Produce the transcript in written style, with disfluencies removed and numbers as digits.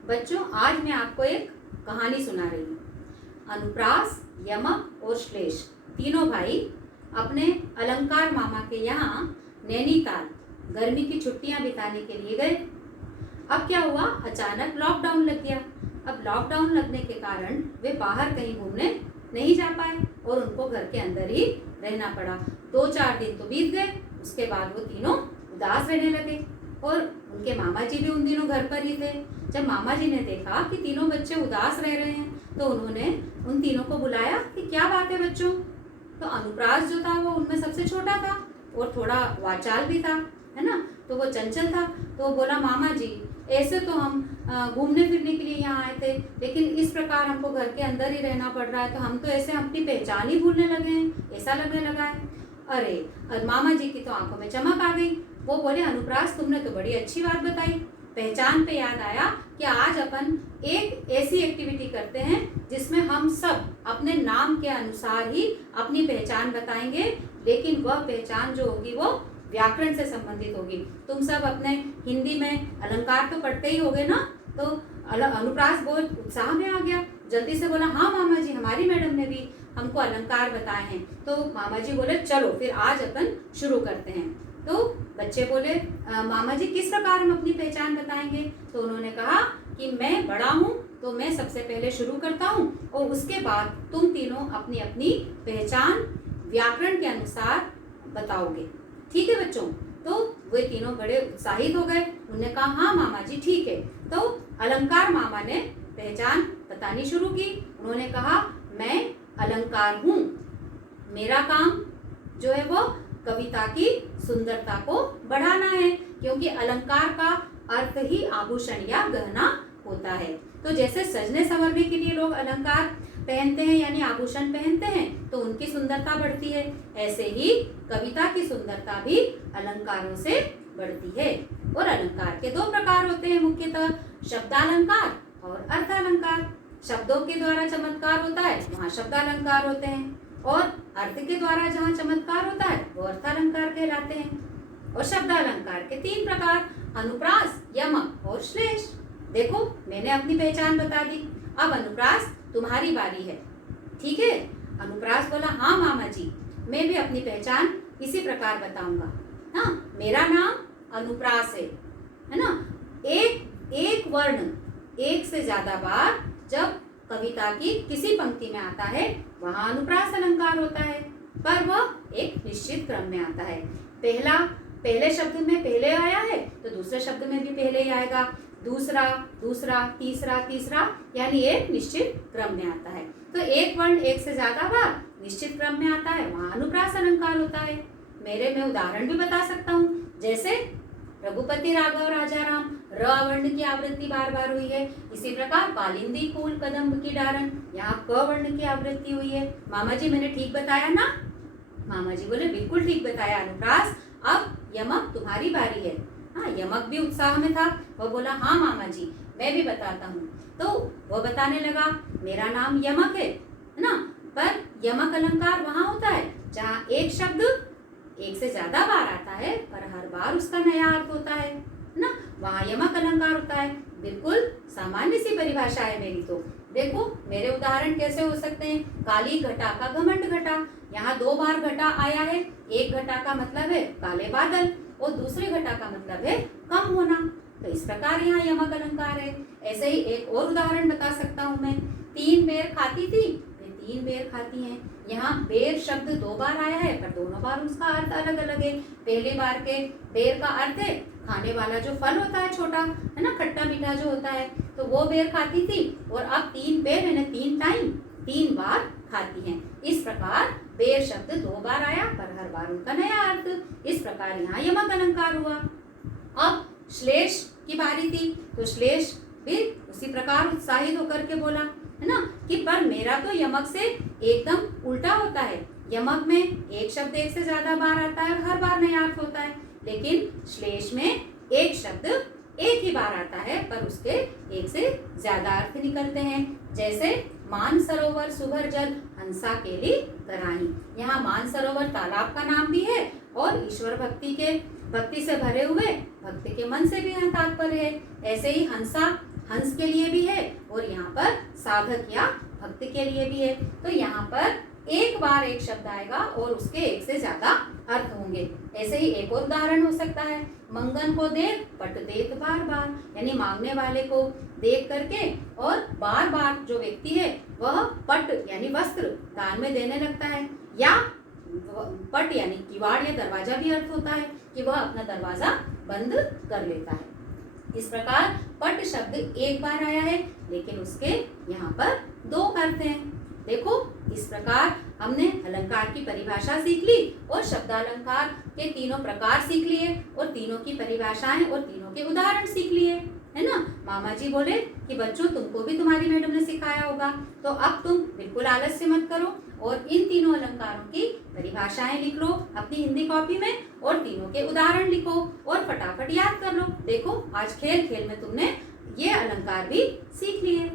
बच्चों, आज मैं आपको एक कहानी सुना रही हूँ। अनुप्रास, यमक और श्लेष तीनों भाई अपने अलंकार मामा के यहाँ नैनीताल गर्मी की छुट्टियां बिताने के लिए गए। अब क्या हुआ, अचानक लॉकडाउन लग गया। अब लॉकडाउन लगने के कारण वे बाहर कहीं घूमने नहीं जा पाए और उनको घर के अंदर ही रहना पड़ा। 2-4 दिन तो बीत गए। उसके बाद वो तीनों उदास रहने लगे और उनके मामा जी भी उन दिनों घर पर ही थे। जब मामा जी ने देखा कि तीनों बच्चे उदास रह रहे हैं तो उन्होंने उन तीनों को बुलाया कि क्या बात है बच्चों। तो अनुप्रास जो था वो उनमें सबसे छोटा था और थोड़ा वाचाल भी था, है ना, तो वो चंचल था। तो वो बोला, मामा जी ऐसे तो हम घूमने फिरने के लिए यहाँ आए थे, लेकिन इस प्रकार हमको घर के अंदर ही रहना पड़ रहा है, तो हम तो ऐसे अपनी पहचान ही भूलने लगे हैं, ऐसा लगने लगा है। अरे मामा जी की तो आंखों में चमक आ गई। वो बोले, अनुप्रास तुमने तो बड़ी अच्छी बात बताई। पहचान पे याद आया कि आज अपन एक ऐसी एक्टिविटी करते हैं जिसमें हम सब अपने नाम के अनुसार ही अपनी पहचान बताएंगे, लेकिन वह पहचान जो होगी वो व्याकरण से संबंधित होगी। तुम सब अपने हिंदी में अलंकार तो पढ़ते ही होगे ना। तो अनुप्रास बहुत उत्साह में आ गया, जल्दी से बोला, हाँ मामा जी, हमारी मैडम ने भी हमको अलंकार बताए हैं। तो मामा जी बोले, चलो फिर आज अपन शुरू करते हैं। तो बच्चे बोले, मामा जी किस प्रकार हम अपनी पहचान बताएंगे। तो उन्होंने कहा कि मैं बड़ा हूँ तो मैं सबसे पहले शुरू करता हूँ और उसके बाद तुम तीनों अपनी अपनी पहचान व्याकरण के अनुसार बताओगे। ठीक है बच्चों। तो वे तीनों बड़े उत्साहित हो गए। उन्होंने कहा, हाँ मामा जी ठीक है। तो अलंकार मामा ने पहचान बतानी शुरू की। उन्होंने कहा, मैं अलंकार हूँ, मेरा काम जो है वो कविता की सुंदरता को बढ़ाना है, क्योंकि अलंकार का अर्थ ही आभूषण या गहना होता है। तो जैसे सजने संवरने के लिए लोग अलंकार पहनते हैं यानी आभूषण पहनते हैं तो उनकी सुंदरता बढ़ती है, ऐसे ही कविता की सुंदरता भी अलंकारों से बढ़ती है। और अलंकार के 2 प्रकार होते हैं मुख्यतः, शब्दालंकार और अर्थालंकार। शब्दों के द्वारा चमत्कार होता है वहाँ शब्दालंकार होते हैं, और अर्थ के द्वारा जहाँ चमत्कार होता है वो अर्थालंकार कहलाते हैं। और शब्दालंकार के 3 प्रकार, अनुप्रास, यमक और श्लेष। देखो मैंने अपनी पहचान बता दी। अब अनुप्रास तुम्हारी बारी है, ठीक है। अनुप्रास बोला, हाँ मामा जी, मैं भी अपनी पहचान इसी प्रकार बताऊंगा। हाँ, मेरा नाम अनुप्रास है ना। एक वर्ण एक से ज्यादा बार जब कविता की किसी पंक्ति में आता है वहां अनुप्रास अलंकार होता है, पर वह एक निश्चित क्रम में आता है। पहले शब्द में पहले आया है तो दूसरे शब्द में भी पहले ही आएगा, दूसरा, तीसरा, यानी एक निश्चित क्रम में आता है। तो एक वर्ण एक से ज्यादा बार निश्चित क्रम में आता है वहां अनुप्रास अलंकार होता है। मैं उदाहरण भी बता सकता हूँ, जैसे रघुपति राघव राजाराम, र वर्ण की आवृत्ति बार बार हुई है। इसी प्रकार कालिंदी फूल कदम्ब की डारन, यहाँ क वर्ण की आवृत्ति हुई है। मामा जी मैंने ठीक बताया ना। मामा जी बोले, बिल्कुल ठीक बताया अनुप्रास। अब यमक तुम्हारी बारी है। हाँ, यमक भी उत्साह में था। वो बोला, हाँ मामा जी, मैं भी बताता हूँ। तो वो बताने लगा, मेरा नाम यमक है ना, पर यमक अलंकार वहां होता है जहाँ एक शब्द एक से ज्यादा बार आता है पर हर बार उसका नया अर्थ होता है ना, वहाँ यमक अलंकार होता है। बिल्कुल सामान्य सी परिभाषा है मेरी। तो देखो मेरे उदाहरण कैसे हो सकते हैं। काली घटा का घमंड घटा, यहाँ 2 बार घटा आया है। एक घटा का मतलब है काले बादल और दूसरे घटा का मतलब है कम होना, तो इस प्रकार यहाँ यमक अलंकार है। ऐसे ही एक और उदाहरण बता सकता हूँ मैं। 3 बेर खाती थी, वे 3 बेर खाती हैं। यहाँ बेर शब्द 2 बार आया है पर दोनों बार उसका अर्थ अलग अलग है। पहले बार के बेर का अर्थ है खाने वाला जो फल होता है छोटा, है ना, खट्टा मीठा जो होता है, तो वो बेर खाती थी। और अब 3 बेर यानी 3 टाइम 3 बार खाती हैं। इस प्रकार बेर शब्द 2 बार आया पर हर बार उनका नया अर्थ। इस प्रकार यहाँ यमक अलंकार हुआ। अब श्लेष की बारी थी, तो श्लेष भी उसी प्रकार उत्साहित होकर के बोला, है ना, कि पर मेरा तो यमक से एकदम उल्टा होता है। यमक में एक शब्द एक से ज्यादा बार आता है और हर बार नया अर्थ होता है, लेकिन श्लेष में एक शब्द एक ही बार आता है पर उसके एक से ज्यादा अर्थ निकलते हैं। जैसे मान सरोवर सुभर जल, हंसा केली तराही। यहाँ मान सरोवर तालाब का नाम भी है और ईश्वर भक्ति से भरे हुए भक्त के मन से भी यहाँ तात्पर्य है। ऐसे ही हंसा हंस के लिए भी है और यहाँ पर साधक या भक्त के लिए भी है। तो यहाँ पर एक बार एक शब्द आएगा और उसके एक से ज्यादा अर्थ होंगे। ऐसे ही एक और उदाहरण हो सकता है, मंगन को देख पट देत बार बार, यानी मांगने वाले को देख करके और बार बार जो व्यक्ति है वह पट यानी वस्त्र दान में देने लगता है। या पट यानी किवाड़ या दरवाजा भी अर्थ होता है कि वह अपना दरवाजा बंद कर लेता है। इस प्रकार पट शब्द एक बार आया है लेकिन उसके यहाँ पर दो अर्थ हैं। देखो, इस प्रकार हमने अलंकार की परिभाषा सीख ली और शब्दालंकार के तीनों प्रकार सीख लिए और तीनों की परिभाषाएं और तीनों के उदाहरण सीख लिए, है ना। मामा जी बोले कि बच्चों तुमको भी तुम्हारी मैडम ने सिखाया होगा, तो अब तुम बिल्कुल आलस्य मत करो और इन तीनों अलंकारों की परिभाषाएं लिख लो अपनी हिंदी कॉपी में और तीनों के उदाहरण लिखो और फटाफट याद कर लो। देखो, आज खेल खेल में तुमने ये अलंकार भी सीख लिए।